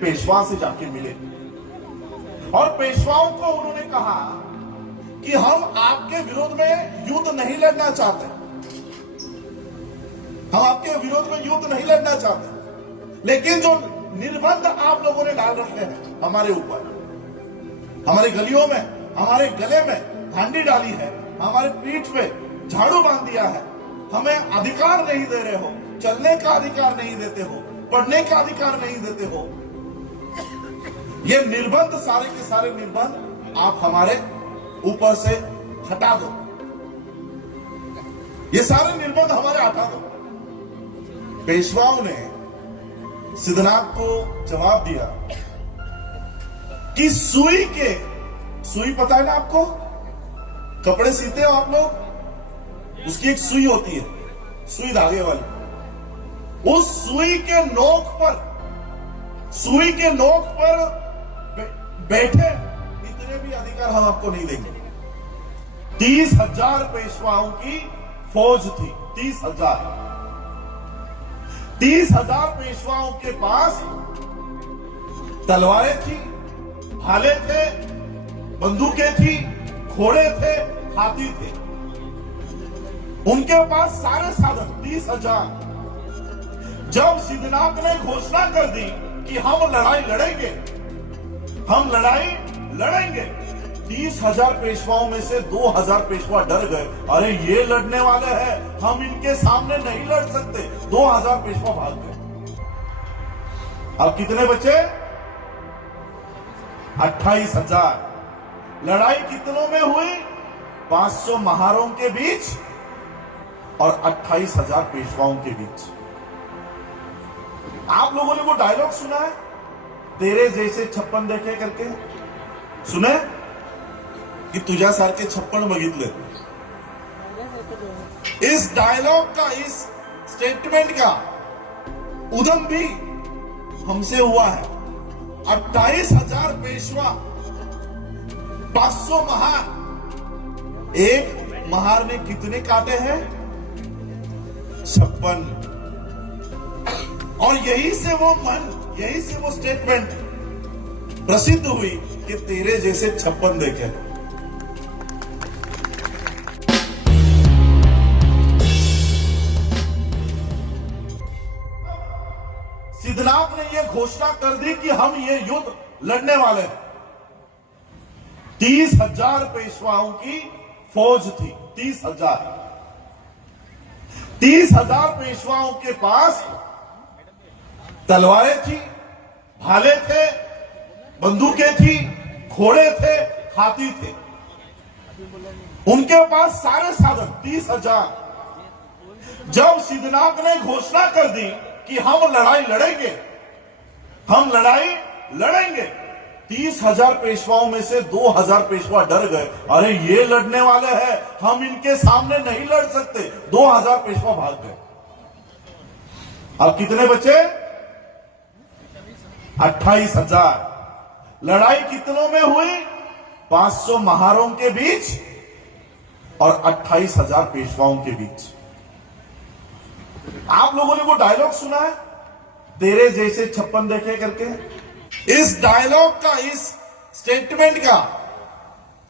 पेशवा से जाके मिले और पेशवाओं को उन्होंने कहा कि हम आपके विरोध में युद्ध नहीं लड़ना चाहते, हम आपके विरोध में युद्ध नहीं लड़ना चाहते, लेकिन जो निर्बंध आप लोगों ने डाल रखे हैं हमारे ऊपर, हमारे गलियों में, हमारे गले में धांडी डाली है, हमारे पीठ पे झाड़ू बांध दिया है, हमें अधिकार नहीं दे रहे हो, चलने का अधिकार नहीं देते हो, पढ़ने का अधिकार नहीं देते हो, ये निर्बंध, सारे के सारे निर्बंध आप हमारे ऊपर से हटा दो, ये सारे निर्बंध हमारे हटा दो। पेशवाओं ने सिद्धनाथ को जवाब दिया कि सुई पता है ना आपको, कपड़े सीते हो आप लोग, उसकी एक सुई होती है, सुई धागे वाली, उस सुई के नोक पर बैठे इतने भी अधिकार हम आपको नहीं देंगे। 30,000 पेशवाओं की फौज थी, 30,000 पेशवाओं के पास तलवारें थी, भाले थे, बंदूकें थी, घोड़े थे, हाथी थे, उनके पास सारे साधन 30,000। जब सिद्धनाथ ने घोषणा कर दी कि हम लड़ाई लड़ेंगे, 30,000 पेशवाओं में से 2,000 पेशवा डर गए, अरे ये लड़ने वाले हैं, हम इनके सामने नहीं लड़ सकते, 2,000 पेशवा भाग गए। अब कितने बचे? 28,000। लड़ाई कितनों में हुई? 500 महारों के बीच और 28,000 पेशवाओं के बीच। आप लोगों ने वो डायलॉग सुना है, तेरे जैसे 56 देखे करके, सुने कि तुझ्या सारखे 56 बघितले। इस डायलॉग का, इस स्टेटमेंट का उद्गम भी हमसे हुआ है। 28,000 पेशवा, 500 महार, एक महार ने कितने काटे हैं? 56। और यही से वो स्टेटमेंट प्रसिद्ध हुई कि तेरे जैसे 56 देखे। सिद्धनाथ ने यह घोषणा कर दी कि हम ये युद्ध लड़ने वाले हैं। 30,000 पेशवाओं की फौज थी, 30,000। 30,000 पेशवाओं के पास तलवारें थी, भाले थे, बंदूकें थी, घोड़े थे, हाथी थे, उनके पास सारे साधन 30,000। जब सिद्धनाथ ने घोषणा कर दी कि हम लड़ाई लड़ेंगे, 30,000 पेशवाओं में से 2,000 पेशवा डर गए, अरे ये लड़ने वाले हैं, हम इनके सामने नहीं लड़ सकते, 2,000 पेशवा भाग गए। अब कितने बचे? 28,000। लड़ाई कितनों में हुई? 500 महारों के बीच और 28,000 पेशवाओं के बीच। आप लोगों ने वो डायलॉग सुना है, तेरे जैसे 56 देखे करके। इस डायलॉग का, इस स्टेटमेंट का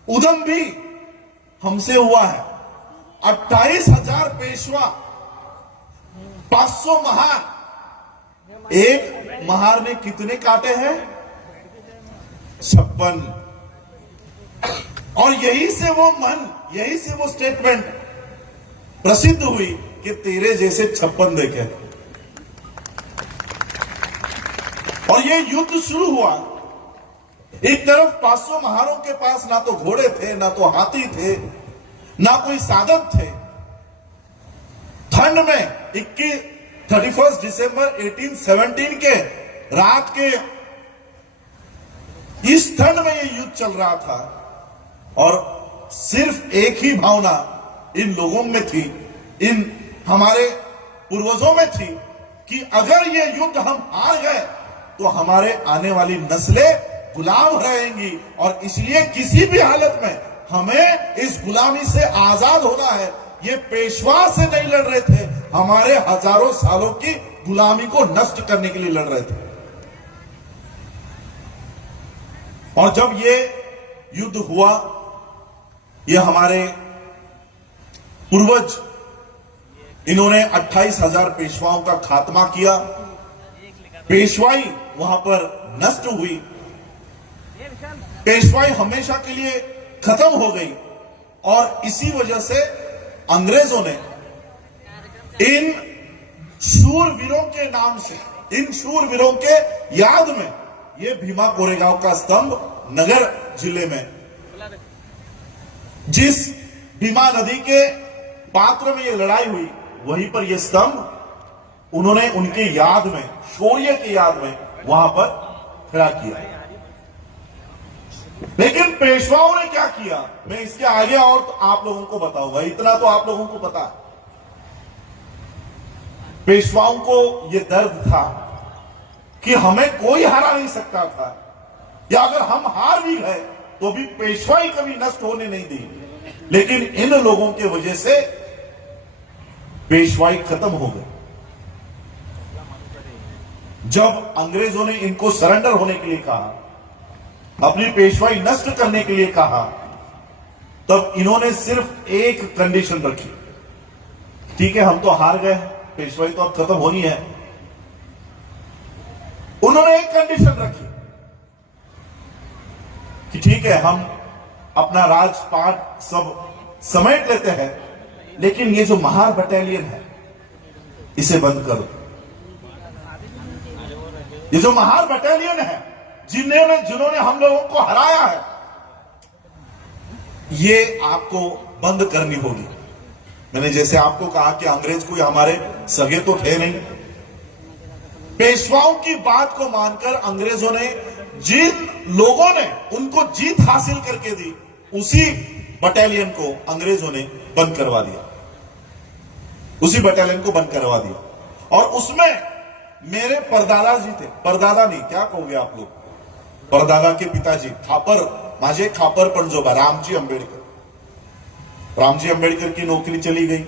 उद्गम भी हमसे हुआ है। 28,000 पेशवा, 500 महार, एक महार ने कितने काटे हैं? 56। और यही से वो स्टेटमेंट प्रसिद्ध हुई कि तेरे जैसे 56 देखे। और ये युद्ध शुरू हुआ। एक तरफ 500 महारों के पास ना तो घोड़े थे, ना तो हाथी थे, ना कोई साधन थे। ठंड में 31 दिसंबर 1817 के रात के इस ठंड में ये युद्ध चल रहा था और सिर्फ एक ही भावना इन लोगों में थी, इन हमारे पूर्वजों में थी कि अगर ये युद्ध हम हार गए तो हमारे आने वाली नस्लें गुलाम रहेंगी और इसलिए किसी भी हालत में हमें इस गुलामी से आजाद होना है। ये पेशवा से नहीं लड़ रहे थे, हमारे हजारों सालों की गुलामी को नष्ट करने के लिए लड़ रहे थे। और जब ये युद्ध हुआ, ये हमारे पूर्वज, इन्होंने 28,000 पेशवाओं का खात्मा किया। पेशवाई वहां पर नष्ट हुई, पेशवाई हमेशा के लिए खत्म हो गई। और इसी वजह से अंग्रेजों ने इन शूरवीरों के नाम से, इन शूरवीरों के याद में, ये भीमा कोरेगांव का स्तंभ नगर जिले में, जिस भीमा नदी के पात्र में ये लड़ाई हुई, वहीं पर ये स्तंभ उन्होंने उनके याद में, शौर्य की याद में वहां पर खड़ा किया। लेकिन पेशवाओं ने क्या किया, मैं इसके आगे और तो आप लोगों को बताऊंगा, इतना तो आप लोगों को पता है। पेशवाओं को यह दर्द था कि हमें कोई हरा नहीं सकता था, या अगर हम हार भी गए तो भी पेशवाई कभी नष्ट होने नहीं दी। लेकिन इन लोगों के वजह से पेशवाई खत्म हो गई। जब अंग्रेजों ने इनको सरेंडर होने के लिए कहा, अपनी पेशवाई नष्ट करने के लिए कहा, तब इन्होंने सिर्फ एक कंडीशन रखी। ठीक है, हम तो हार गए, पेशवाई तो अब खत्म होनी है। उन्होंने एक कंडीशन रखी कि ठीक है, हम अपना राजपाट सब समेट लेते हैं, लेकिन ये जो महार बटालियन है इसे बंद करो। ये जो महार बटालियन है, जिन्होंने हम लोगों को हराया है, ये आपको बंद करनी होगी। मैंने जैसे आपको कहा कि अंग्रेज कोई हमारे सगे तो थे नहीं। पेशवाओं की बात को मानकर अंग्रेजों ने, जिन लोगों ने उनको जीत हासिल करके दी, उसी बटालियन को अंग्रेजों ने बंद करवा दिया, उसी बटालियन को बंद करवा दिया। और उसमें मेरे परदादा जी थे, परदादा नहीं, क्या कहोगे आप लोग, परदादा के पिताजी खापर, माझे खापर पंजोबा रामजी अंबेडकर। रामजी अंबेडकर की नौकरी चली गई,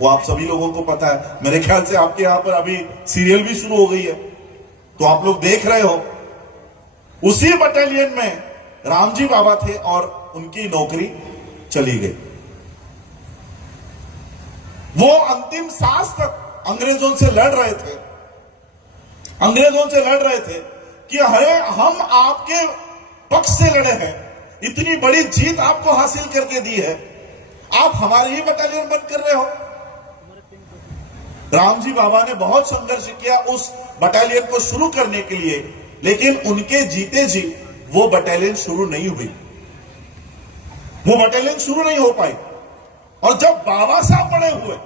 वो आप सभी लोगों को पता है। मेरे ख्याल से आपके यहां पर अभी सीरियल भी शुरू हो गई है, तो आप लोग देख रहे हो। उसी बटालियन में रामजी बाबा थे और उनकी नौकरी चली गई। वो अंतिम सांस तक अंग्रेजों से लड़ रहे थे, अंग्रेजों से लड़ रहे थे कि अरे हम आपके पक्ष से लड़े हैं, इतनी बड़ी जीत आपको हासिल करके दी है, आप हमारी ही बटालियन बंद कर रहे हो। रामजी बाबा ने बहुत संघर्ष किया उस बटालियन को शुरू करने के लिए, लेकिन उनके जीते जी वो बटालियन शुरू नहीं हुई, वो बटालियन शुरू नहीं हो पाई। और जब बाबा साहब बड़े हुए,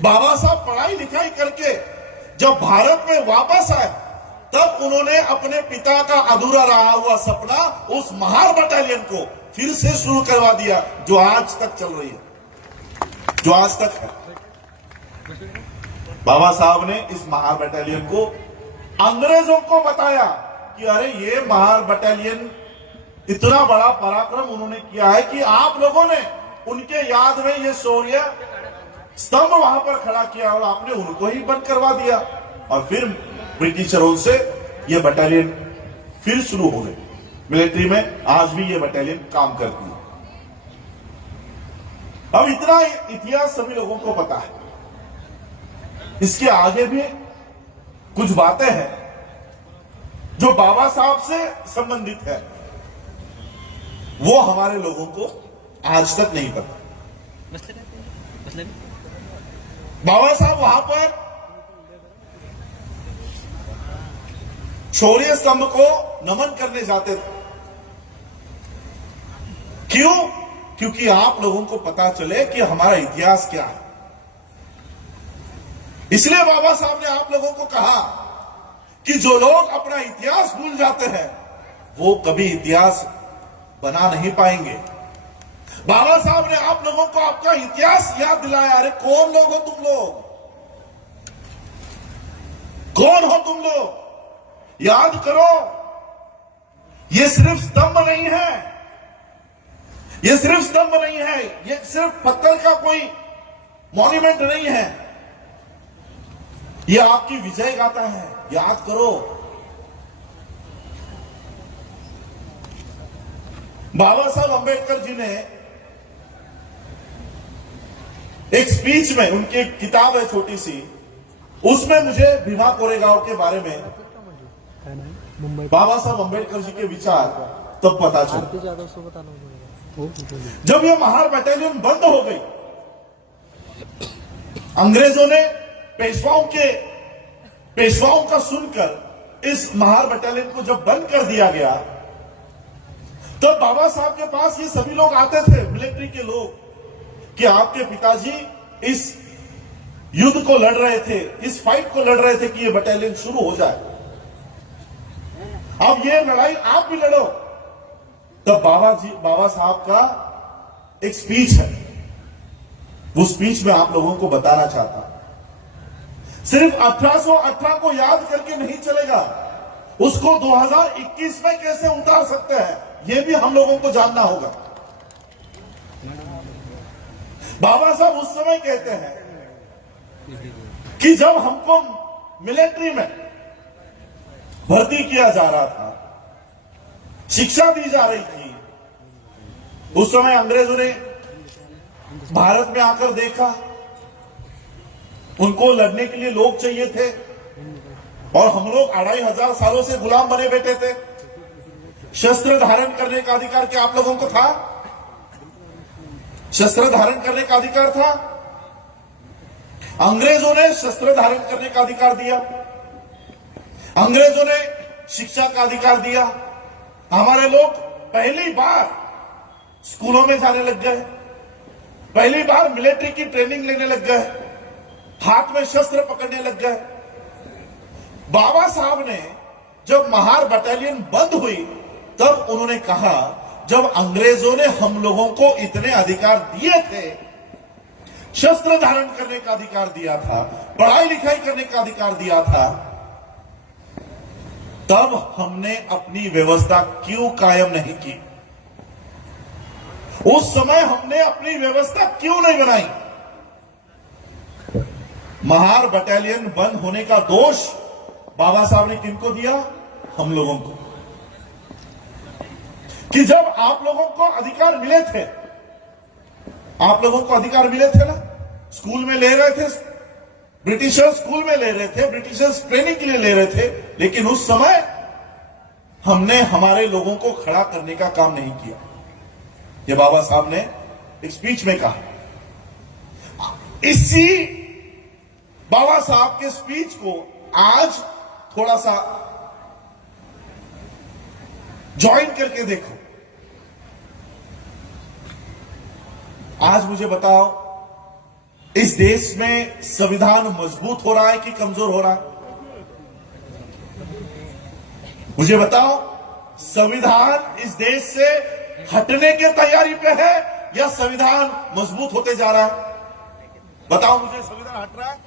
बाबा साहब पढ़ाई लिखाई करके जब भारत में वापस आए, तब उन्होंने अपने पिता का अधूरा रहा हुआ सपना, उस महार बटालियन को फिर से शुरू करवा दिया, जो आज तक चल रही है, जो आज तक है। बाबा साहब ने इस महार बटालियन को अंग्रेजों को बताया कि अरे ये महार बटालियन इतना बड़ा पराक्रम उन्होंने किया है कि आप लोगों ने उनके याद में ये शौर्य स्तंभ वहां पर खड़ा किया और आपने उनको ही बंद करवा दिया। और फिर ब्रिटिशरों से ये बटालियन फिर शुरू हो गई। मिलिट्री में आज भी ये बटालियन काम करती है। अब इतना इतिहास सभी लोगों को पता है, इसके आगे भी कुछ बातें हैं जो बाबा साहब से संबंधित है, वो हमारे लोगों को आज तक नहीं पता। बाबा साहब वहां पर शौर्य स्तंभ को नमन करने जाते थे। क्यों? क्योंकि आप लोगों को पता चले कि हमारा इतिहास क्या है। इसलिए बाबा साहब ने आप लोगों को कहा कि जो लोग अपना इतिहास भूल जाते हैं, वो कभी इतिहास बना नहीं पाएंगे। बाबा साहब ने आप लोगों को आपका इतिहास याद दिलाया। अरे कौन लोग हो तुम लोग, कौन हो तुम लोग, याद करो। ये सिर्फ स्तंभ नहीं है, ये सिर्फ स्तंभ नहीं है, ये सिर्फ पत्थर का कोई मॉन्यूमेंट नहीं है, ये आपकी विजय गाथा है, याद करो। बाबा साहब अंबेडकर जी ने एक स्पीच में, उनकी एक किताब है छोटी सी, उसमें मुझे भीमा कोरेगांव के बारे में बाबा साहब अंबेडकर जी के विचार तब पता चला जब यह महार बटालियन बंद हो गई। अंग्रेजों ने पेशवाओं का सुनकर इस महार बटालियन को जब बंद कर दिया गया, तो बाबा साहब के पास ये सभी लोग आते थे, मिलिट्री के लोग, कि आपके पिताजी इस युद्ध को लड़ रहे थे, इस फाइट को लड़ रहे थे कि ये बटालियन शुरू हो जाए, अब ये लड़ाई आप भी लड़ो। तब बाबा साहब का एक स्पीच है, वो स्पीच में आप लोगों को बताना चाहता हूं। सिर्फ 1818 को याद करके नहीं चलेगा, उसको 2021 में कैसे उतार सकते हैं, यह भी हम लोगों को जानना होगा। बाबा साहब उस समय कहते हैं कि जब हमको मिलिट्री में भर्ती किया जा रहा था, शिक्षा दी जा रही थी, उस समय अंग्रेजों ने भारत में आकर देखा, उनको लड़ने के लिए लोग चाहिए थे, और हम लोग 2500 सालों से गुलाम बने बैठे थे। शस्त्र धारण करने का अधिकार क्या आप लोगों को था? शस्त्र धारण करने का अधिकार था। अंग्रेजों ने शस्त्र धारण करने का अधिकार दिया, अंग्रेजों ने शिक्षा का अधिकार दिया। हमारे लोग पहली बार स्कूलों में जाने लग गए, पहली बार मिलिट्री की ट्रेनिंग लेने लग गए, हाथ में शस्त्र पकड़ने लग गए। बाबा साहब ने जब महार बटालियन बंद हुई, तब उन्होंने कहा, जब अंग्रेजों ने हम लोगों को इतने अधिकार दिए थे, शस्त्र धारण करने का अधिकार दिया था, पढ़ाई लिखाई करने का अधिकार दिया था, तब हमने अपनी व्यवस्था क्यों कायम नहीं की? उस समय हमने अपनी व्यवस्था क्यों नहीं बनाई? महार बटालियन बंद होने का दोष बाबा साहब ने किनको दिया? हम लोगों को। कि जब आप लोगों को अधिकार मिले थे, आप लोगों को अधिकार मिले थे ना, स्कूल में ले रहे थे, ब्रिटिशर्स स्कूल में ले रहे थे, ब्रिटिशर्स ट्रेनिंग के लिए ले रहे थे, लेकिन उस समय हमने हमारे लोगों को खड़ा करने का काम नहीं किया। ये बाबा साहब ने एक स्पीच में कहा। इसी बाबा साहब के स्पीच को आज थोड़ा सा ज्वाइन करके देखो। आज मुझे बताओ, इस देश में संविधान मजबूत हो रहा है कि कमजोर हो रहा है? मुझे बताओ, संविधान इस देश से हटने की तैयारी पे है या संविधान मजबूत होते जा रहा है? बताओ मुझे, संविधान हट रहा है?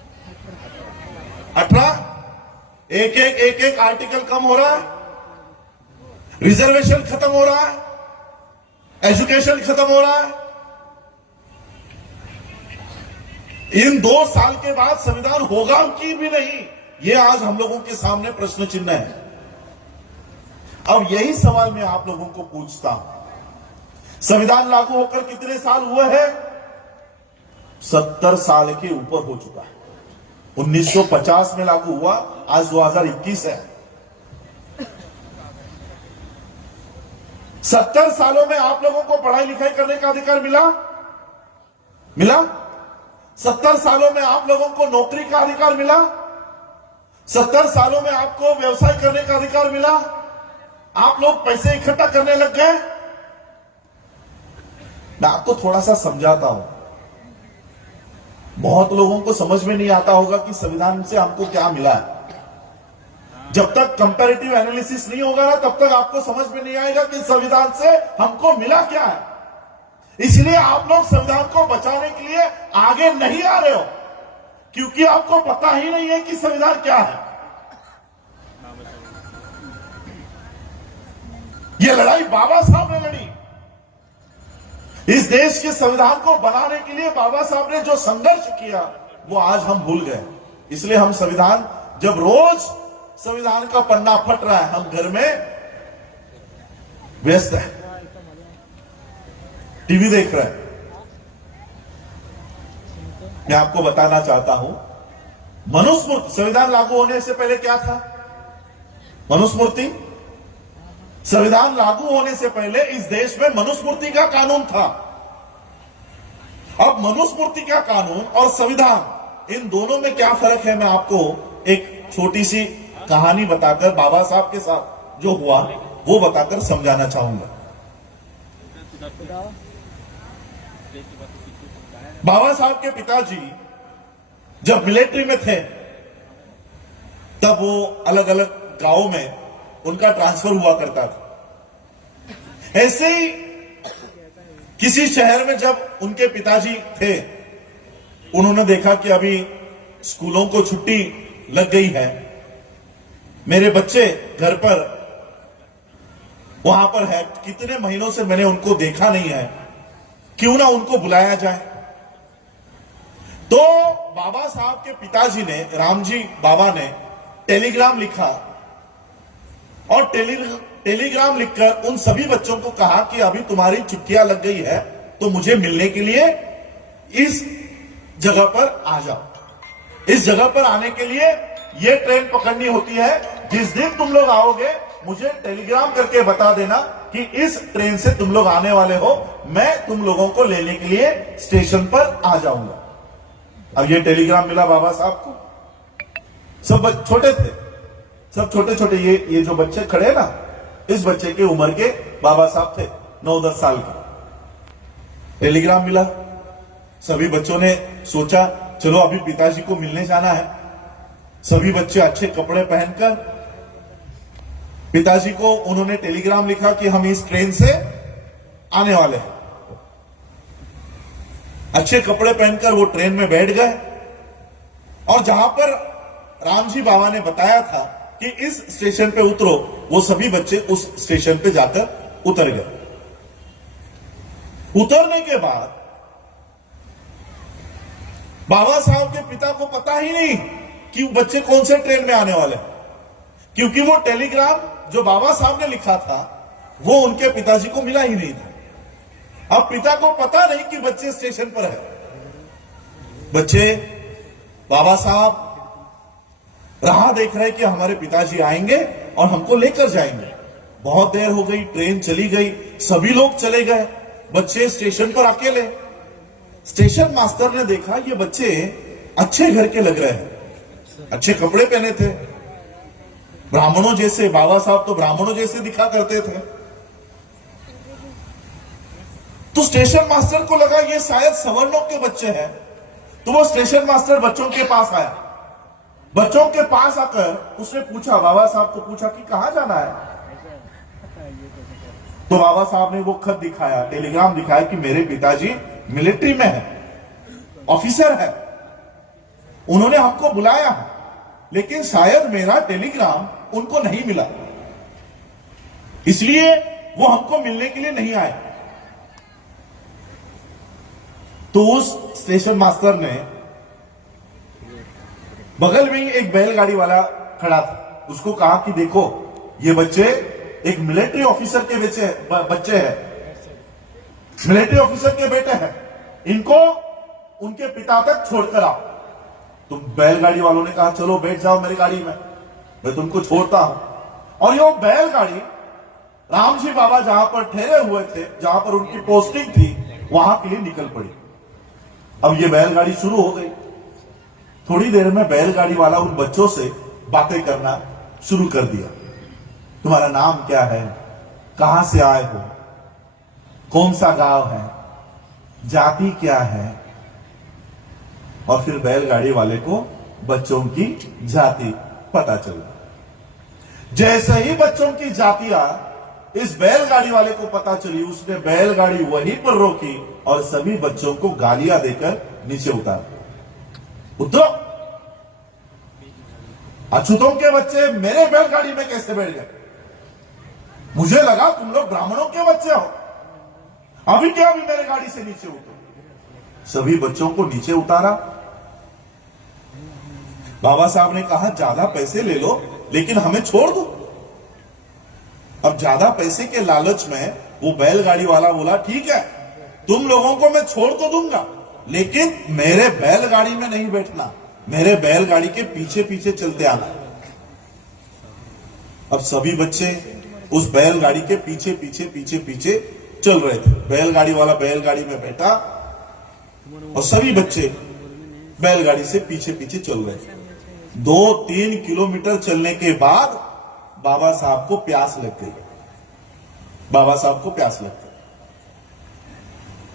हट रहा? एक एक आर्टिकल कम हो रहा है, रिजर्वेशन खत्म हो रहा है, एजुकेशन खत्म हो रहा है। इन 2 साल के बाद संविधान होगा कि भी नहीं, यह आज हम लोगों के सामने प्रश्न चिन्ह है। अब यही सवाल मैं आप लोगों को पूछता हूं, संविधान लागू होकर कितने साल हुए हैं? 70 साल के ऊपर हो चुका है। 1950 में लागू हुआ, आज 2021 है। 70 सालों में आप लोगों को पढ़ाई लिखाई करने का अधिकार मिला? 70 सालों में आप लोगों को नौकरी का अधिकार मिला? 70 सालों में आपको व्यवसाय करने का अधिकार मिला? आप लोग पैसे इकट्ठा करने लग गए? मैं आपको थोड़ा सा समझाता हूं, बहुत लोगों को समझ में नहीं आता होगा कि संविधान से हमको क्या मिला है। जब तक कंपैरेटिव एनालिसिस नहीं होगा ना, तब तक आपको समझ में नहीं आएगा कि संविधान से हमको मिला क्या है। इसलिए आप लोग संविधान को बचाने के लिए आगे नहीं आ रहे हो, क्योंकि आपको पता ही नहीं है कि संविधान क्या है। यह लड़ाई बाबा साहब ने लड़ी। इस देश के संविधान को बनाने के लिए बाबा साहब ने जो संघर्ष किया, वो आज हम भूल गए। इसलिए हम संविधान, जब रोज संविधान का पन्ना फट रहा है, हम घर में व्यस्त हैं। टीवी देख रहे हैं, मैं आपको बताना चाहता हूं, मनुस्मृति संविधान लागू होने से पहले क्या था? मनुस्मृति संविधान लागू होने से पहले इस देश में मनुस्मृति का कानून था। अब मनुस्मृति का कानून और संविधान, इन दोनों में क्या फर्क है, मैं आपको एक छोटी सी कहानी बताकर, बाबा साहब के साथ जो हुआ वो बताकर समझाना चाहूंगा। बाबा साहब के पिताजी जब मिलिट्री में थे तब वो अलग अलग गांवों में उनका ट्रांसफर हुआ करता था। ऐसे ही किसी शहर में जब उनके पिताजी थे, उन्होंने देखा कि अभी स्कूलों को छुट्टी लग गई है, मेरे बच्चे घर पर वहां पर है, कितने महीनों से मैंने उनको देखा नहीं है, क्यों ना उनको बुलाया जाए। तो बाबा साहब के पिताजी ने, रामजी बाबा ने टेलीग्राम लिखा और टेलीग्राम लिखकर उन सभी बच्चों को कहा कि अभी तुम्हारी छुट्टियां लग गई है तो मुझे मिलने के लिए इस जगह पर आ जाओ। इस जगह पर आने के लिए यह ट्रेन पकड़नी होती है, जिस दिन तुम लोग आओगे मुझे टेलीग्राम करके बता देना कि इस ट्रेन से तुम लोग आने वाले हो, मैं तुम लोगों को लेने के लिए स्टेशन पर आ जाऊंगा। अब ये टेलीग्राम मिला बाबा साहब को, सब छोटे थे, सब छोटे छोटे, ये जो बच्चे खड़े हैं ना, इस बच्चे के उम्र के बाबा साहब थे, 9-10 साल के। टेलीग्राम मिला, सभी बच्चों ने सोचा चलो अभी पिताजी को मिलने जाना है। सभी बच्चे अच्छे कपड़े पहनकर पिताजी को उन्होंने टेलीग्राम लिखा कि हम इस ट्रेन से आने वाले हैं। अच्छे कपड़े पहनकर वो ट्रेन में बैठ गए और जहां पर रामजी बाबा ने बताया था कि इस स्टेशन पे उतरो, वो सभी बच्चे उस स्टेशन पे जाकर उतर गए। उतरने के बाद बाबा साहब के पिता को पता ही नहीं कि बच्चे कौन से ट्रेन में आने वाले, क्योंकि वो टेलीग्राम जो बाबा साहब ने लिखा था वो उनके पिताजी को मिला ही नहीं था। अब पिता को पता नहीं कि बच्चे स्टेशन पर है। बच्चे, बाबा साहब राह देख रहे कि हमारे पिताजी आएंगे और हमको लेकर जाएंगे। बहुत देर हो गई, ट्रेन चली गई, सभी लोग चले गए, बच्चे स्टेशन पर अकेले। स्टेशन मास्टर ने देखा ये बच्चे अच्छे घर के लग रहे हैं, अच्छे कपड़े पहने थे, ब्राह्मणों जैसे। बाबा साहब तो ब्राह्मणों जैसे दिखा करते थे। तो स्टेशन मास्टर को लगा ये शायद सवर्णों के बच्चे हैं, तो वो स्टेशन मास्टर बच्चों के पास आया। बच्चों के पास आकर उसने पूछा, बाबा साहब को पूछा कि कहां जाना है। तो बाबा साहब ने वो खत दिखाया, टेलीग्राम दिखाया कि मेरे पिताजी मिलिट्री में है, ऑफिसर है, उन्होंने हमको बुलाया है, लेकिन शायद मेरा टेलीग्राम उनको नहीं मिला, इसलिए वो हमको मिलने के लिए नहीं आए। तो उस स्टेशन मास्टर ने, बगल में ही एक बैलगाड़ी वाला खड़ा था, उसको कहा कि देखो ये बच्चे एक मिलिट्री ऑफिसर के बच्चे हैं, मिलिट्री ऑफिसर के बेटे हैं, इनको उनके पिता तक छोड़कर आओ। तो बैलगाड़ी वालों ने कहा चलो बैठ जाओ मेरी गाड़ी में, मैं तुमको छोड़ता हूं। और ये बैलगाड़ी रामजी बाबा जहां पर ठहरे हुए थे, जहां पर उनकी पोस्टिंग थी, वहां के लिए निकल पड़ी। अब ये बैलगाड़ी शुरू हो गई। थोड़ी देर में बैलगाड़ी वाला उन बच्चों से बातें करना शुरू कर दिया। तुम्हारा नाम क्या है, कहां से आए हो, कौन सा गांव है, जाति क्या है। और फिर बैलगाड़ी वाले को बच्चों की जाति पता चला। जैसे ही बच्चों की जातियां इस बैलगाड़ी वाले को पता चली, उसने बैलगाड़ी वहीं पर रोकी और सभी बच्चों को गालियां देकर नीचे उतारा। उतरो, अछूतों के बच्चे मेरे बैलगाड़ी में कैसे बैठ गए? मुझे लगा तुम लोग ब्राह्मणों के बच्चे हो, अभी क्या अभी मेरे गाड़ी से नीचे उतरो। सभी बच्चों को नीचे उतारा। बाबा साहब ने कहा ज्यादा पैसे ले लो लेकिन हमें छोड़ दो। अब ज्यादा पैसे के लालच में वो बैलगाड़ी वाला बोला ठीक है तुम लोगों को मैं छोड़ तो दूंगा, लेकिन मेरे बैलगाड़ी में नहीं बैठना, मेरे बैलगाड़ी के पीछे पीछे चलते आना। अब सभी बच्चे उस बैलगाड़ी के पीछे पीछे पीछे पीछे चल रहे थे। बैलगाड़ी वाला बैलगाड़ी में बैठा और सभी बच्चे बैलगाड़ी से पीछे पीछे चल रहे थे। 2-3 किलोमीटर चलने के बाद बाबा साहब को प्यास लग गई। बाबा साहब को प्यास लग गई।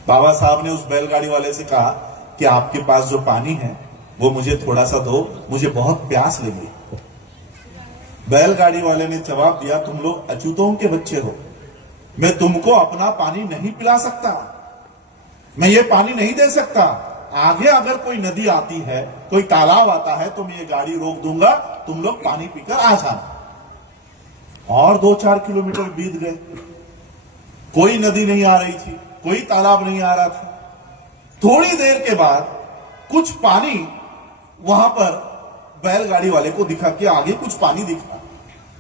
बाबा साहब ने उस बैलगाड़ी वाले से कहा कि आपके पास जो पानी है वो मुझे थोड़ा सा दो, मुझे बहुत प्यास लगी। बैलगाड़ी वाले ने जवाब दिया, तुम लोग अछूतों के बच्चे हो, मैं तुमको अपना पानी नहीं पिला सकता, मैं ये पानी नहीं दे सकता। आगे अगर कोई नदी आती है, कोई तालाब आता है, तो मैं ये गाड़ी रोक दूंगा, तुम लोग पानी पीकर आ जाना। और 2-4 किलोमीटर बीत गए, कोई नदी नहीं आ रही थी, कोई तालाब नहीं आ रहा था। थोड़ी देर के बाद कुछ पानी वहां पर बैलगाड़ी वाले को दिखा कि आगे कुछ पानी दिखा।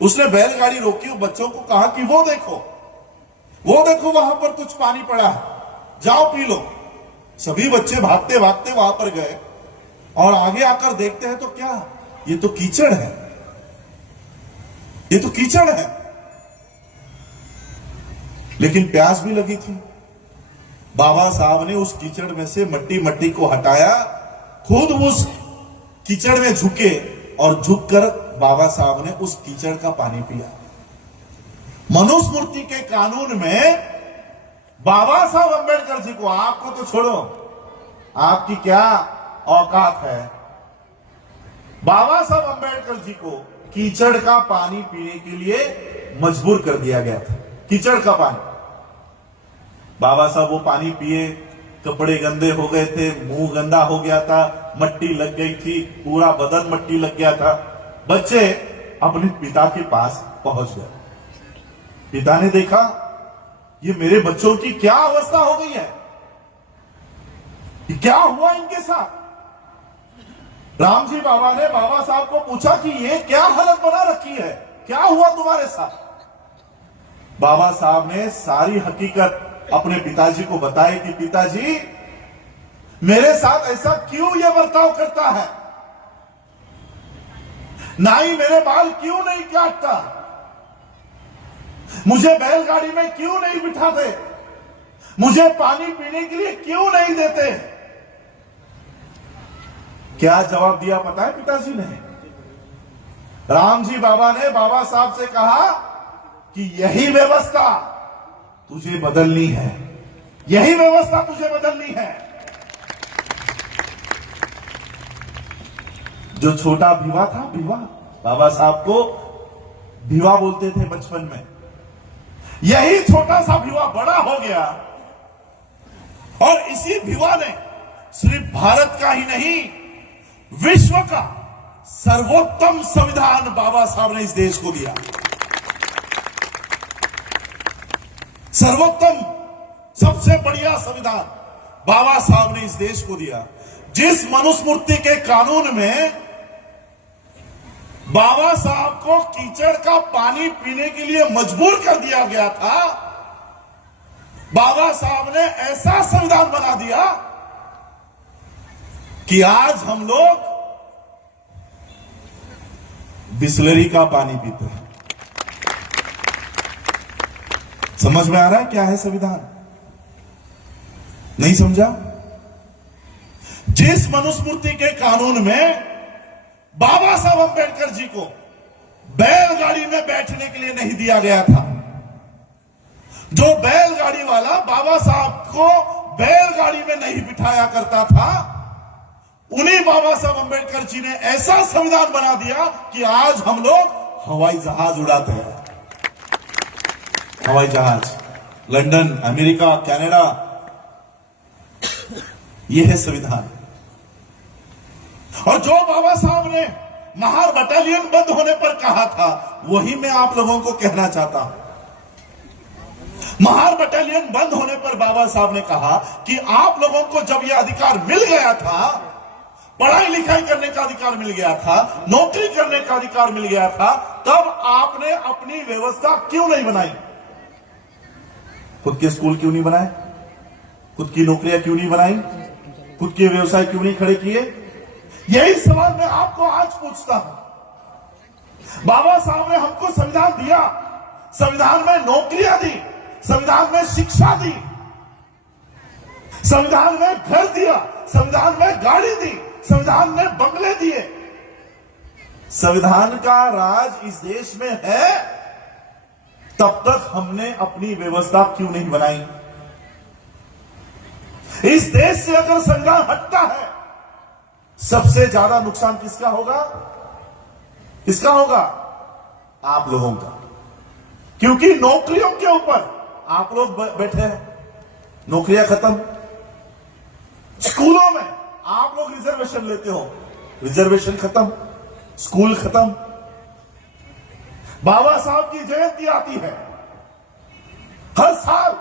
उसने बैलगाड़ी रोकी और बच्चों को कहा कि वो देखो वहां पर कुछ पानी पड़ा है, जाओ पी लो। सभी बच्चे भागते भागते वहां पर गए और आगे आकर देखते हैं तो क्या, ये तो कीचड़ है, ये तो कीचड़ है। लेकिन प्यास भी लगी थी। बाबा साहब ने उस कीचड़ में से मट्टी को हटाया, खुद उस कीचड़ में झुके और झुककर बाबा साहब ने उस कीचड़ का पानी पिया। मनुस्मृति के कानून में बाबा साहब अंबेडकर जी को, आपको तो छोड़ो, आपकी क्या औकात है, बाबा साहब अंबेडकर जी को कीचड़ का पानी पीने के लिए मजबूर कर दिया गया था। कीचड़ का पानी। बाबा साहब वो पानी पिए, कपड़े गंदे हो गए थे, मुंह गंदा हो गया था, मट्टी लग गई थी, पूरा बदन मट्टी लग गया था। बच्चे अपने पिता के पास पहुंच गए। पिता ने देखा ये मेरे बच्चों की क्या अवस्था हो गई है, क्या हुआ इनके साथ। राम जी बाबा ने बाबा साहब को पूछा कि ये क्या हालत बना रखी है, क्या हुआ तुम्हारे साथ। बाबा साहब ने सारी हकीकत अपने पिताजी को बताई कि पिताजी, मेरे साथ ऐसा क्यों ये बर्ताव करता है, नाई मेरे बाल क्यों नहीं काटता, मुझे बैलगाड़ी में क्यों नहीं बिठाते, मुझे पानी पीने के लिए क्यों नहीं देते। क्या जवाब दिया पता है पिताजी ने? राम जी बाबा ने बाबा साहब से कहा कि यही व्यवस्था तुझे बदलनी है, यही व्यवस्था तुझे बदलनी है। जो छोटा भिवा था, भिवा, बाबा साहब को भिवा बोलते थे बचपन में, यही छोटा सा भिवा बड़ा हो गया और इसी भिवा ने सिर्फ भारत का ही नहीं, विश्व का सर्वोत्तम संविधान बाबा साहब ने इस देश को दिया। सर्वोत्तम, सबसे बढ़िया संविधान बाबा साहब ने इस देश को दिया। जिस मनुस्मृति के कानून में बाबा साहब को कीचड़ का पानी पीने के लिए मजबूर कर दिया गया था, बाबा साहब ने ऐसा संविधान बना दिया कि आज हम लोग बिस्लरी का पानी पीते हैं। समझ में आ रहा है क्या है संविधान? नहीं समझा? जिस मनुस्मृति के कानून में बाबा साहब अंबेडकर जी को बैलगाड़ी में बैठने के लिए नहीं दिया गया था, जो बैलगाड़ी वाला बाबा साहब को बैलगाड़ी में नहीं बिठाया करता था, उन्हीं बाबा साहब अंबेडकर जी ने ऐसा संविधान बना दिया कि आज हम लोग हवाई जहाज उड़ाते हैं। हवाई जहाज, लंदन, अमेरिका, कनाडा, यह है संविधान। और जो बाबा साहब ने महार बटालियन बंद होने पर कहा था, वही मैं आप लोगों को कहना चाहता हूं। महार बटालियन बंद होने पर बाबा साहब ने कहा कि आप लोगों को जब यह अधिकार मिल गया था, पढ़ाई लिखाई करने का अधिकार मिल गया था, नौकरी करने का अधिकार मिल गया था, तब आपने अपनी व्यवस्था क्यों नहीं बनाई? खुद के स्कूल क्यों नहीं बनाए? खुद की नौकरियां क्यों नहीं बनाई? खुद के व्यवसाय क्यों नहीं खड़े किए? यही सवाल मैं आपको आज पूछता हूं। बाबा साहब ने हमको संविधान दिया, संविधान में नौकरियां दी, संविधान में शिक्षा दी, संविधान में घर दिया, संविधान में गाड़ी दी, संविधान ने बंगले दिए। संविधान का राज इस देश में है, तब तक हमने अपनी व्यवस्था क्यों नहीं बनाई? इस देश से अगर संविधान हटता है, सबसे ज्यादा नुकसान किसका होगा? किसका होगा? आप लोगों का। क्योंकि नौकरियों के ऊपर आप लोग बैठे हैं, नौकरियां खत्म। स्कूलों में आप लोग रिजर्वेशन लेते हो, रिजर्वेशन खत्म, स्कूल खत्म। बाबा साहब की जयंती आती है हर साल,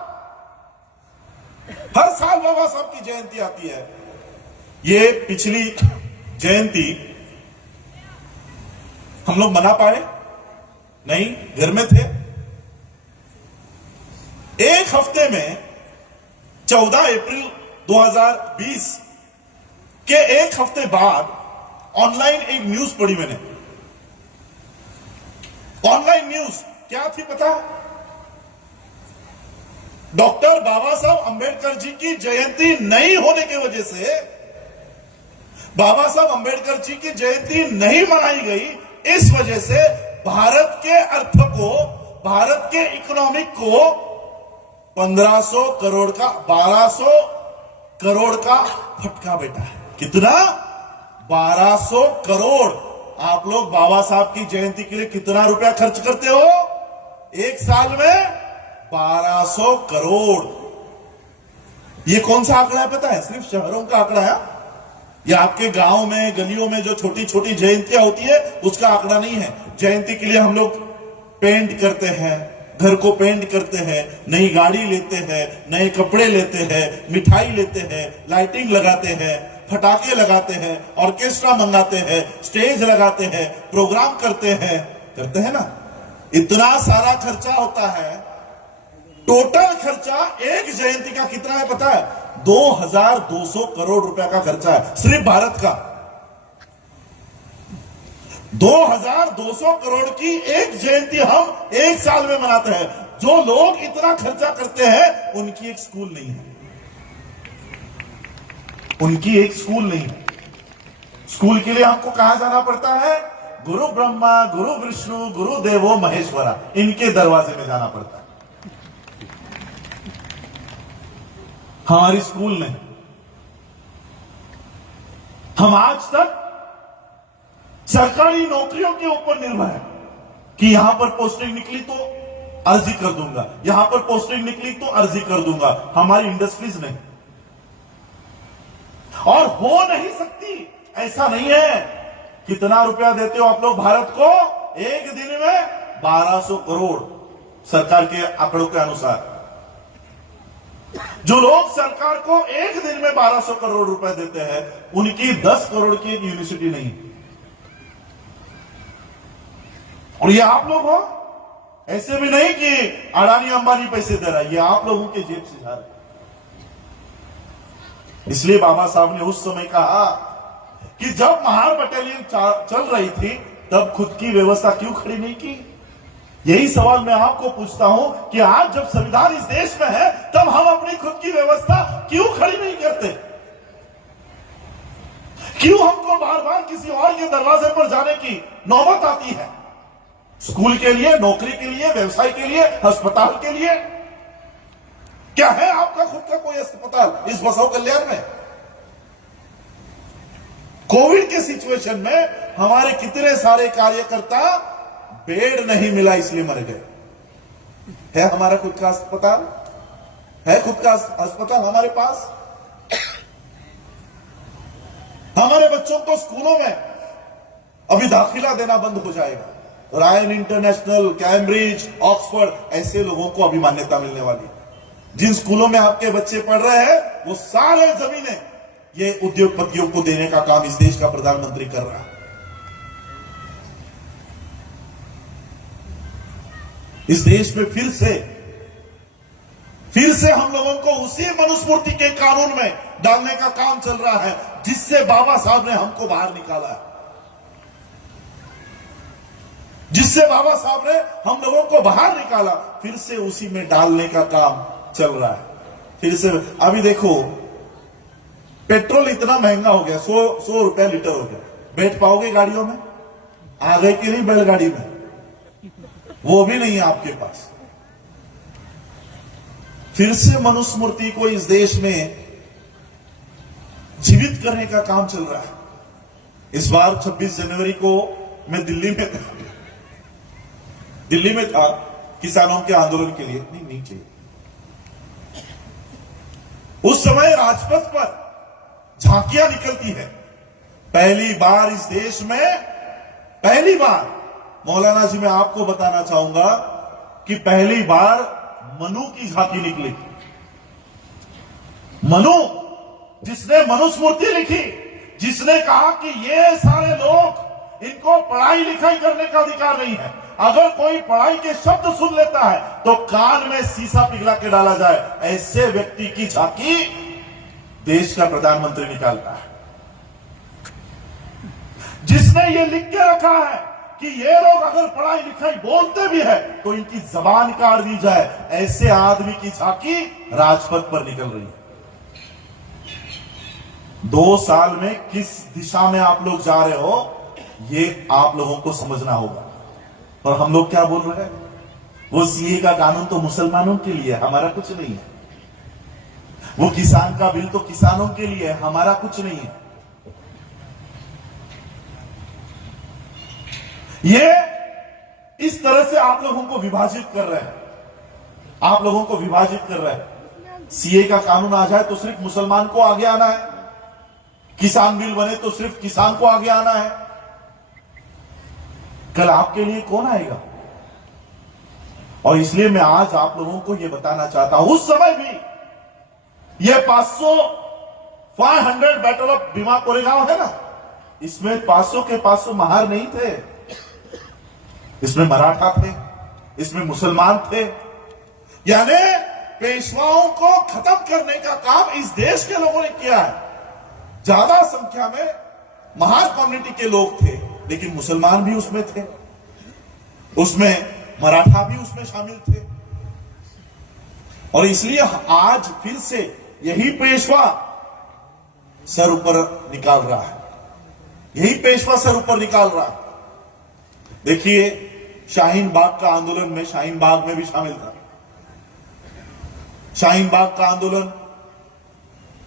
हर साल बाबा साहब की जयंती आती है। ये पिछली जयंती हम लोग मना पाए नहीं, घर में थे। एक हफ्ते में 14 अप्रैल 2020 के एक हफ्ते बाद ऑनलाइन एक न्यूज पढ़ी मैंने। ऑनलाइन न्यूज क्या थी पता? डॉक्टर बाबा साहब अंबेडकर जी की जयंती नहीं होने की वजह से, बाबा साहब अंबेडकर जी की जयंती नहीं मनाई गई, इस वजह से भारत के अर्थ को, भारत के इकोनॉमिक को 1500 करोड़ का, 1200 करोड़ का फटका बैठा है। कितना? 1200 करोड़। आप लोग बाबा साहब की जयंती के लिए कितना रुपया खर्च करते हो? एक साल में 1200 करोड़। ये कौन सा आंकड़ा है पता है? सिर्फ शहरों का आंकड़ा है। ये आपके गांव में, गलियों में जो छोटी छोटी जयंतियां होती है, उसका आंकड़ा नहीं है। जयंती के लिए हम लोग पेंट करते हैं, घर को पेंट करते हैं, नई गाड़ी लेते हैं, नए कपड़े लेते हैं, मिठाई लेते हैं, लाइटिंग लगाते हैं, फटाके लगाते हैं, ऑर्केस्ट्रा मंगाते हैं, स्टेज लगाते हैं, प्रोग्राम करते हैं ना। इतना सारा खर्चा होता है। टोटल खर्चा एक जयंती का कितना है पता है? 2200 करोड़ रुपया का खर्चा है सिर्फ भारत का। 2200 करोड़ की एक जयंती हम एक साल में मनाते हैं। जो लोग इतना खर्चा करते हैं, उनकी एक स्कूल नहीं है, उनकी एक स्कूल नहीं है। स्कूल के लिए हमको कहां जाना पड़ता है? गुरु ब्रह्मा, गुरु विष्णु, गुरु देवो महेश्वरा, इनके दरवाजे में जाना पड़ता है। हमारी स्कूल नहीं। हम आज तक सरकारी नौकरियों के ऊपर निर्भर है कि यहां पर पोस्टिंग निकली तो अर्जी कर दूंगा, यहां पर पोस्टिंग निकली तो अर्जी कर दूंगा। हमारी इंडस्ट्रीज नहीं, और हो नहीं सकती। ऐसा नहीं है। कितना रुपया देते हो आप लोग भारत को? एक दिन में 1200 करोड़ सरकार के आंकड़ों के अनुसार। जो लोग सरकार को एक दिन में 1200 करोड़ रुपए देते हैं, उनकी 10 करोड़ की एक यूनिवर्सिटी नहीं। और ये आप लोग हो। ऐसे भी नहीं कि अडानी अंबानी पैसे दे रहा है, ये आप लोगों के जेब से जा रहा है। इसलिए बाबा साहब ने उस समय कहा कि जब महार बटालियन चल रही थी, तब खुद की व्यवस्था क्यों खड़ी नहीं की? यही सवाल मैं आपको पूछता हूं कि आज जब संविधान इस देश में है, तब हम अपनी खुद की व्यवस्था क्यों खड़ी नहीं करते? क्यों हमको बार बार किसी और के दरवाजे पर जाने की नौबत आती है? स्कूल के लिए, नौकरी के लिए, व्यवसाय के लिए, अस्पताल के लिए। क्या है आपका खुद का कोई अस्पताल इस बसव कल्याण में? कोविड के सिचुएशन में हमारे कितने सारे कार्यकर्ता बेड नहीं मिला इसलिए मर गए। है हमारा खुद का अस्पताल? है खुद का अस्पताल हमारे पास? हमारे बच्चों को स्कूलों में अभी दाखिला देना बंद हो जाएगा। रायन इंटरनेशनल, कैम्ब्रिज, ऑक्सफोर्ड, ऐसे लोगों को अभी मान्यता मिलने वाली। जिन स्कूलों में आपके बच्चे पढ़ रहे हैं, वो सारे जमीनें ये उद्योगपतियों को देने का काम इस देश का प्रधानमंत्री कर रहा है। इस देश में फिर से हम लोगों को उसी मनुस्मृति के कानून में डालने का काम चल रहा है जिससे बाबा साहब ने हमको बाहर निकाला है, जिससे बाबा साहब ने हम लोगों को बाहर निकाला, फिर से उसी में डालने का काम चल रहा है। फिर से अभी देखो, पेट्रोल इतना महंगा हो गया, 100 रुपए लीटर हो गया। बैठ पाओगे गाड़ियों में? आ गए कि नहीं बैलगाड़ी में? वो भी नहीं है आपके पास। फिर से मनुस्मृति को इस देश में जीवित करने का काम चल रहा है। इस बार 26 जनवरी को मैं दिल्ली में था किसानों के आंदोलन के लिए। नहीं चाहिए। उस समय राजपथ पर झांकियां निकलती है। पहली बार इस देश में, पहली बार, मौलाना जी मैं आपको बताना चाहूंगा कि पहली बार मनु की झांकी निकली। मनु, जिसने मनुस्मृति लिखी, जिसने कहा कि ये सारे लोग, इनको पढ़ाई लिखाई करने का अधिकार नहीं है, अगर कोई पढ़ाई के शब्द सुन लेता है तो कान में शीशा पिघला के डाला जाए, ऐसे व्यक्ति की झांकी देश का प्रधानमंत्री निकालता है। जिसने ये लिख के रखा है कि ये लोग अगर पढ़ाई लिखाई बोलते भी है तो इनकी जबान काट दी जाए, ऐसे आदमी की झांकी राजपथ पर निकल रही है। 2 साल में किस दिशा में आप लोग जा रहे हो, ये आप लोगों को समझना होगा। और हम लोग क्या बोल रहे हैं? वो सीए का कानून तो मुसलमानों के लिए है, हमारा कुछ नहीं है। वो किसान का बिल तो किसानों के लिए है, हमारा कुछ नहीं है। ये इस तरह से आप लोगों को विभाजित कर रहे हैं, आप लोगों को विभाजित कर रहे हैं। सीए का कानून आ जाए तो सिर्फ मुसलमान को आगे आना है, किसान बिल बने तो सिर्फ किसान को आगे आना है। कल आपके लिए कौन आएगा? और इसलिए मैं आज आप लोगों को यह बताना चाहता हूं, उस समय भी यह 500 बैटल ऑफ भीमा कोरेगांव है ना, इसमें 500 के 500 महार नहीं थे। इसमें मराठा थे, इसमें मुसलमान थे। यानी पेशवाओं को खत्म करने का काम इस देश के लोगों ने किया है। ज्यादा संख्या में महार कम्युनिटी के लोग थे, लेकिन मुसलमान भी उसमें थे, उसमें मराठा भी उसमें शामिल थे। और इसलिए आज फिर से यही पेशवा सर ऊपर निकाल रहा है, यही पेशवा सर ऊपर निकाल रहा है। देखिए, शाहीन बाग का आंदोलन में शाहीन बाग में भी शामिल था। शाहीन बाग का आंदोलन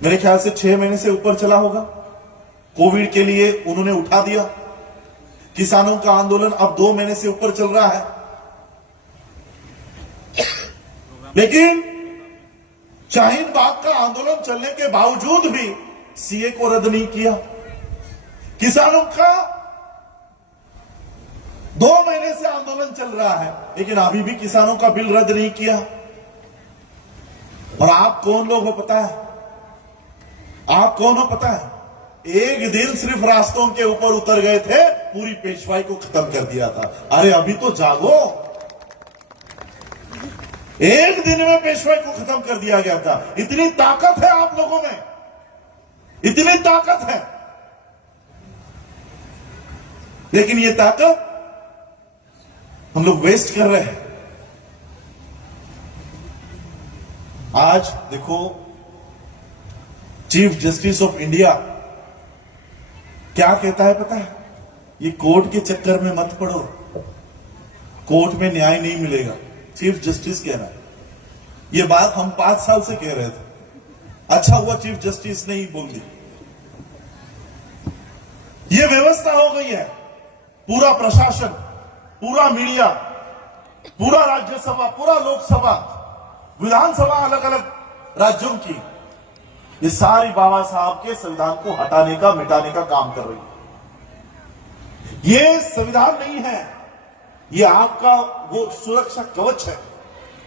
मेरे ख्याल से 6 महीने से ऊपर चला होगा। कोविड के लिए उन्होंने उठा दिया। किसानों का आंदोलन अब 2 महीने से ऊपर चल रहा है, लेकिन शाहीन बाग का आंदोलन चलने के बावजूद भी सीए को रद्द नहीं किया। किसानों का 2 महीने से आंदोलन चल रहा है, लेकिन अभी भी किसानों का बिल रद्द नहीं किया। और आप कौन लोग हो पता है? आप कौन हो पता है? एक दिन सिर्फ रास्तों के ऊपर उतर गए थे, पूरी पेशवाई को खत्म कर दिया था। अरे अभी तो जागो, एक दिन में पेशवाई को खत्म कर दिया गया था। इतनी ताकत है आप लोगों में, इतनी ताकत है, लेकिन ये ताकत हम लोग वेस्ट कर रहे हैं। आज देखो, चीफ जस्टिस ऑफ इंडिया क्या कहता है पता है? ये कोर्ट के चक्कर में मत पड़ो, कोर्ट में न्याय नहीं मिलेगा। चीफ जस्टिस कह रहा है। ये बात हम 5 साल से कह रहे थे। अच्छा हुआ चीफ जस्टिस ने ही बोल दी। ये व्यवस्था हो गई है, पूरा प्रशासन, पूरा मीडिया, पूरा राज्यसभा, पूरा लोकसभा, विधानसभा अलग अलग राज्यों की, ये सारी बाबा साहब के संविधान को हटाने का, मिटाने का काम कर रही है। ये संविधान नहीं है, ये आपका वो सुरक्षा कवच है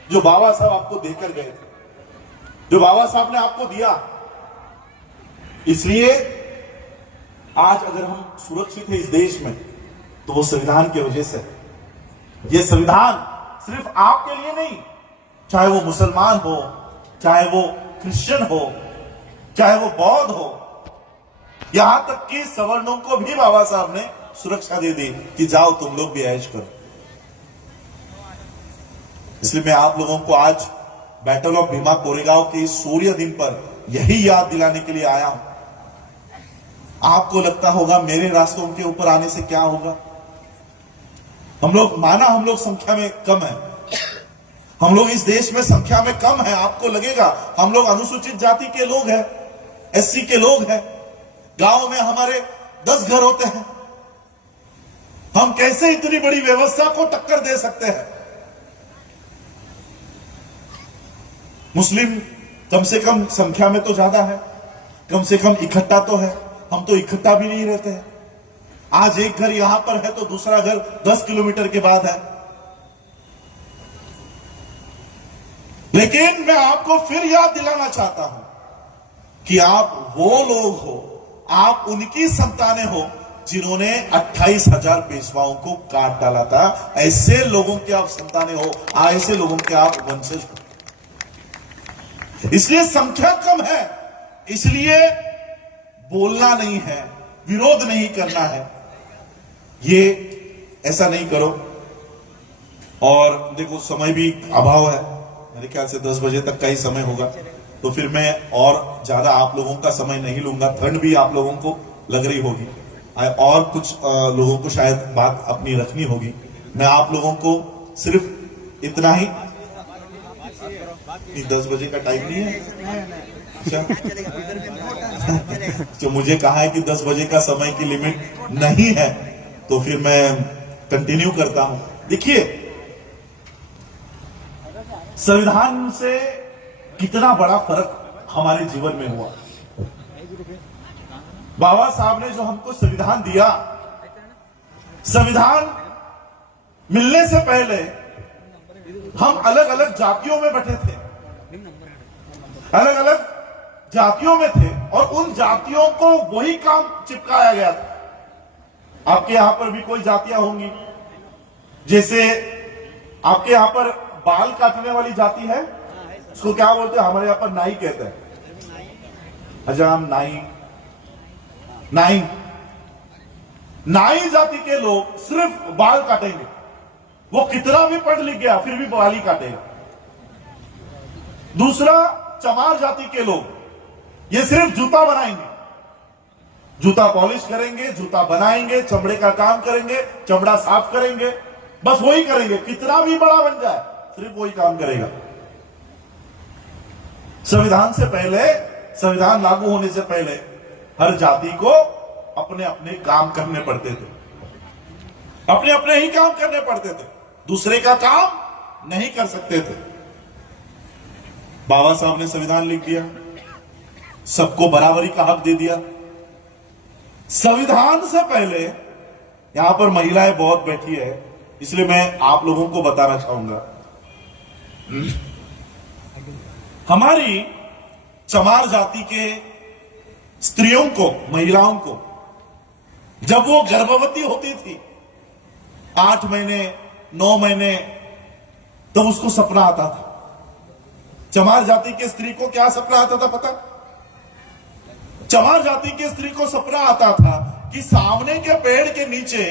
जो बाबा साहब आपको देकर गए थे, जो बाबा साहब ने आपको दिया। इसलिए आज अगर हम सुरक्षित हैं इस देश में, तो वो संविधान की वजह से। ये संविधान सिर्फ आपके लिए नहीं, चाहे वो मुसलमान हो, चाहे वो क्रिश्चियन हो, चाहे वो बौद्ध हो, यहां तक कि सवर्णों को भी बाबा साहब ने सुरक्षा दे दी कि जाओ तुम लोग भी ऐश करो। इसलिए मैं आप लोगों को आज बैटल ऑफ भीमा कोरेगांव के इस सूर्य दिन पर यही याद दिलाने के लिए आया हूं। आपको लगता होगा मेरे रास्तों के ऊपर आने से क्या होगा? हम लोग संख्या में कम है, हम लोग इस देश में संख्या में कम है। आपको लगेगा हम लोग अनुसूचित जाति के लोग हैं, एससी के लोग हैं, गांव में हमारे 10 घर होते हैं, हम कैसे इतनी बड़ी व्यवस्था को टक्कर दे सकते हैं? मुस्लिम कम से कम संख्या में तो ज्यादा है, कम से कम इकट्ठा तो है। हम तो इकट्ठा भी नहीं रहते हैं। आज एक घर यहां पर है तो दूसरा घर 10 किलोमीटर के बाद है। लेकिन मैं आपको फिर याद दिलाना चाहता हूं कि आप वो लोग हो, आप उनकी संतानें हो जिन्होंने 28,000 पेशवाओं को काट डाला था। ऐसे लोगों के आप संतानें हो, ऐसे लोगों के आप वंशज हो। इसलिए संख्या कम है, इसलिए बोलना नहीं है, विरोध नहीं करना है, ये ऐसा नहीं करो। और देखो समय भी अभाव है, मेरे ख्याल से 10 बजे तक का ही समय होगा, तो फिर मैं और ज्यादा आप लोगों का समय नहीं लूंगा। ठंड भी आप लोगों को लग रही होगी और कुछ लोगों को शायद बात अपनी रखनी होगी। मैं आप लोगों को सिर्फ इतना ही, 10 बजे का टाइम नहीं है अच्छा? तो मुझे कहा है कि 10 बजे का समय की लिमिट नहीं है, तो फिर मैं कंटिन्यू करता हूं। देखिए, संविधान से कितना बड़ा फर्क हमारे जीवन में हुआ। बाबा साहब ने जो हमको संविधान दिया, संविधान मिलने से पहले हम अलग अलग जातियों में बैठे थे, अलग अलग जातियों में थे, और उन जातियों को वही काम चिपकाया गया था। आपके यहां पर भी कोई जातियां होंगी, जैसे आपके यहां पर बाल काटने वाली जाति है, उसको क्या बोलते हैं? हमारे यहां पर नाई कहते हैं। हजाम, नाई, नाई नाई जाति के लोग सिर्फ बाल काटेंगे। वो कितना भी पढ़ लिख गया फिर भी बाल ही काटेगा। दूसरा, चमार जाति के लोग ये सिर्फ जूता बनाएंगे, जूता पॉलिश करेंगे, जूता बनाएंगे, चमड़े का काम करेंगे, चमड़ा साफ करेंगे, बस वही करेंगे। कितना भी बड़ा बन जाए सिर्फ वही काम करेगा। संविधान से पहले, संविधान लागू होने से पहले हर जाति को अपने अपने काम करने पड़ते थे, अपने अपने ही काम करने पड़ते थे, दूसरे का काम नहीं कर सकते थे। बाबा साहब ने संविधान लिख दिया, सबको बराबरी का हक दे दिया। संविधान से पहले, यहां पर महिलाएं बहुत बैठी है, इसलिए मैं आप लोगों को बताना चाहूंगा, हमारी चमार जाति के स्त्रियों को, महिलाओं को, जब वो गर्भवती होती थी 8 महीने 9 महीने, तो उसको सपना आता था। चमार जाति के स्त्री को क्या सपना आता था पता? चमार जाति के स्त्री को सपना आता था कि सामने के पेड़ के नीचे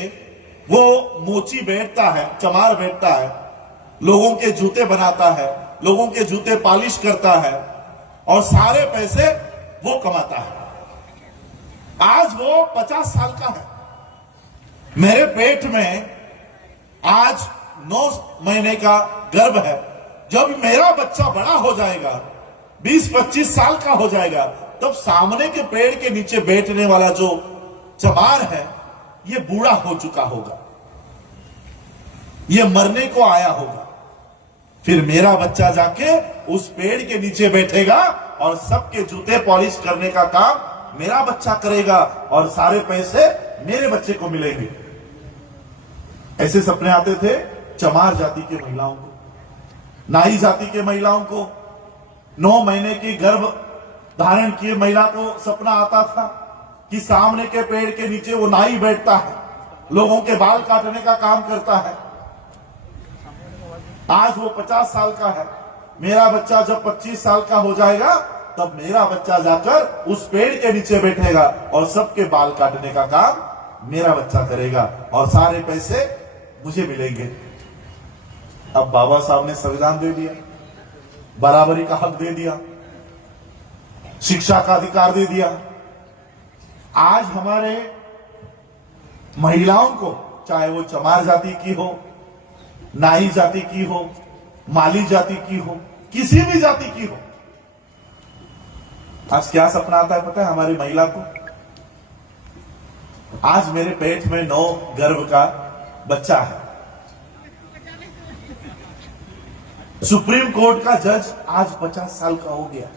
वो मोची बैठता है, चमार बैठता है, लोगों के जूते बनाता है, लोगों के जूते पॉलिश करता है, और सारे पैसे वो कमाता है। आज वो 50 साल का है, मेरे पेट में आज 9 महीने का गर्भ है। जब मेरा बच्चा बड़ा हो जाएगा, 20-25 साल का हो जाएगा, तब सामने के पेड़ के नीचे बैठने वाला जो चमार है, ये बूढ़ा हो चुका होगा, ये मरने को आया होगा। फिर मेरा बच्चा जाके उस पेड़ के नीचे बैठेगा और सबके जूते पॉलिश करने का काम मेरा बच्चा करेगा, और सारे पैसे मेरे बच्चे को मिलेंगे। ऐसे सपने आते थे चमार जाति की महिलाओं को। नाई जाति के महिलाओं को, 9 महीने की गर्भ धारण किए महिला को सपना आता था कि सामने के पेड़ के नीचे वो नाई बैठता है, लोगों के बाल काटने का काम करता है। आज वो 50 साल का है, मेरा बच्चा जब 25 साल का हो जाएगा तब मेरा बच्चा जाकर उस पेड़ के नीचे बैठेगा और सबके बाल काटने का काम मेरा बच्चा करेगा और सारे पैसे मुझे मिलेंगे। अब बाबा साहब ने संविधान दे दिया, बराबरी का हक दे दिया, शिक्षा का अधिकार दे दिया। आज हमारे महिलाओं को, चाहे वो चमार जाति की हो, नाई जाति की हो, माली जाति की हो, किसी भी जाति की हो, आज क्या सपना आता है पता है हमारी महिला को? आज मेरे पेट में 9 गर्भ का बच्चा है। सुप्रीम कोर्ट का जज आज 50 साल का हो गया।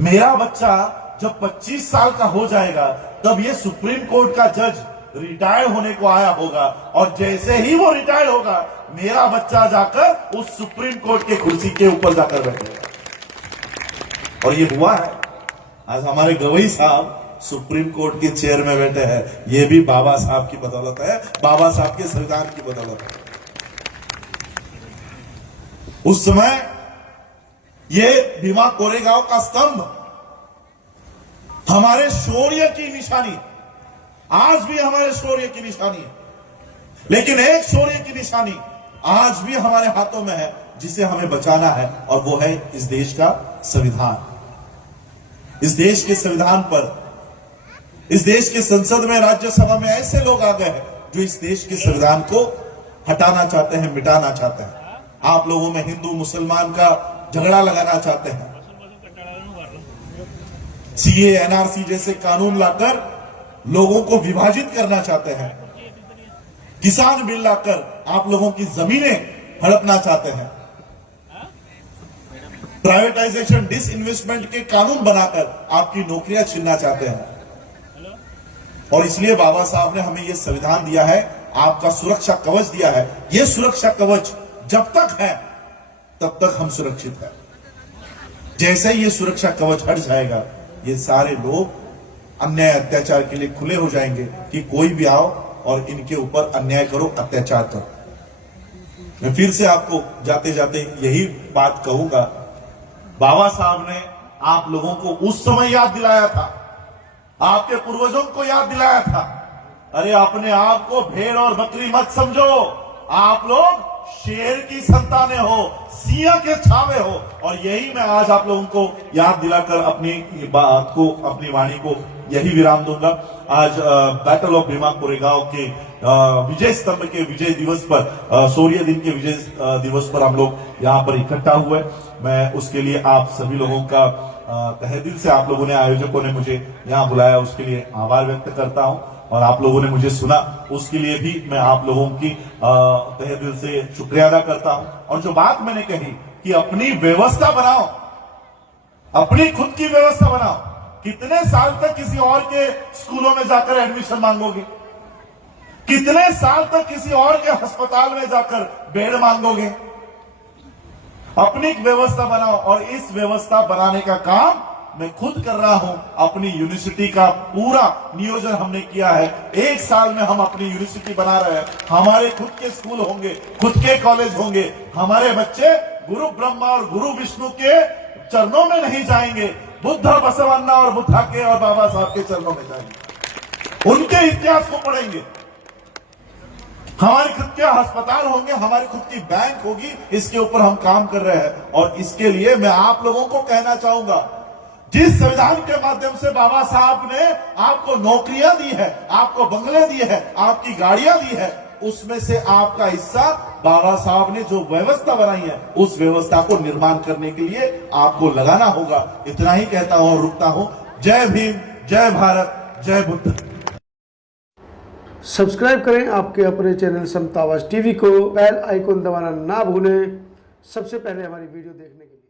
मेरा बच्चा जब 25 साल का हो जाएगा तब ये सुप्रीम कोर्ट का जज रिटायर होने को आया होगा और जैसे ही वो रिटायर होगा मेरा बच्चा जाकर उस सुप्रीम कोर्ट के कुर्सी के ऊपर जाकर बैठेगा। और ये हुआ है। आज हमारे गवई साहब सुप्रीम कोर्ट के चेयर में बैठे हैं। ये भी बाबा साहब की बदौलत है, बाबा साहब के संविधान की बदौलत है। उस समय ये भीमा कोरेगांव का स्तंभ हमारे शौर्य की निशानी, आज भी हमारे शौर्य की निशानी है। लेकिन एक शौर्य की निशानी आज भी हमारे हाथों में है जिसे हमें बचाना है और वो है इस देश का संविधान। इस देश के संविधान पर, इस देश के संसद में, राज्यसभा में ऐसे लोग आ गए हैं जो इस देश के संविधान को हटाना चाहते हैं, मिटाना चाहते हैं। आप लोगों में हिंदू मुसलमान का झगड़ा लगाना चाहते हैं। सीए, एनआरसी जैसे कानून लाकर लोगों को विभाजित करना चाहते हैं। किसान बिल लाकर आप लोगों की जमीनें हड़पना चाहते हैं। प्राइवेटाइजेशन, डिसइन्वेस्टमेंट के कानून बनाकर आपकी नौकरियां छीनना चाहते हैं। और इसलिए बाबा साहब ने हमें यह संविधान दिया है, आपका सुरक्षा कवच दिया है। यह सुरक्षा कवच जब तक है तब तक हम सुरक्षित हैं। जैसे ही ये सुरक्षा कवच हट जाएगा ये सारे लोग अन्याय अत्याचार के लिए खुले हो जाएंगे कि कोई भी आओ और इनके ऊपर अन्याय करो, अत्याचार करो। मैं फिर से आपको जाते जाते यही बात कहूंगा, बाबा साहब ने आप लोगों को उस समय याद दिलाया था, आपके पूर्वजों को याद दिलाया था, अरे अपने आप को भेड़ और बकरी मत समझो, आप लोग शेर की संतानें हो, सिंह के छावे हो। और यही मैं आज आप लोगों को याद दिलाकर अपनी बात को, अपनी वाणी को यही विराम दूंगा। आज बैटल ऑफ भीमा कोरेगांव के विजय स्तंभ के विजय दिवस पर, शौर्य दिन के विजय दिवस पर हम लोग यहाँ पर इकट्ठा हुए। मैं उसके लिए आप सभी लोगों का तहे दिल से, आप लोगों ने, आयोजकों ने मुझे यहाँ बुलाया उसके लिए आभार व्यक्त करता हूँ। और आप लोगों ने मुझे सुना उसके लिए भी मैं आप लोगों की तहे दिल से शुक्रिया अदा करता हूं। और जो बात मैंने कही कि अपनी व्यवस्था बनाओ, अपनी खुद की व्यवस्था बनाओ। कितने साल तक किसी और के स्कूलों में जाकर एडमिशन मांगोगे? कितने साल तक किसी और के अस्पताल में जाकर बेड मांगोगे? अपनी व्यवस्था बनाओ। और इस व्यवस्था बनाने का काम मैं खुद कर रहा हूं। अपनी यूनिवर्सिटी का पूरा नियोजन हमने किया है। 1 साल में हम अपनी यूनिवर्सिटी बना रहे हैं। हमारे खुद के स्कूल होंगे, खुद के कॉलेज होंगे। हमारे बच्चे गुरु ब्रह्मा और गुरु विष्णु के चरणों में नहीं जाएंगे, बुद्ध, बसवन्ना और बुद्धा के और बाबा साहब के चरणों में जाएंगे, उनके इतिहास को पढ़ेंगे। हमारे खुद के अस्पताल होंगे, हमारी खुद की बैंक होगी। इसके ऊपर हम काम कर रहे हैं। और इसके लिए मैं आप लोगों को कहना चाहूंगा, जिस संविधान के माध्यम से बाबा साहब ने आपको नौकरियां दी है, आपको बंगले दिए हैं, आपकी गाड़ियां दी है, उसमें से आपका हिस्सा बाबा साहब ने जो व्यवस्था बनाई है उस व्यवस्था को निर्माण करने के लिए आपको लगाना होगा। इतना ही कहता हूं और रुकता हूं। जय भीम, जय भारत, जय बुद्ध। सब्सक्राइब करें आपके अपने चैनल समता आवाज टीवी को, बेल आइकन दबाना ना भूलें सबसे पहले हमारी वीडियो देखने के लिए।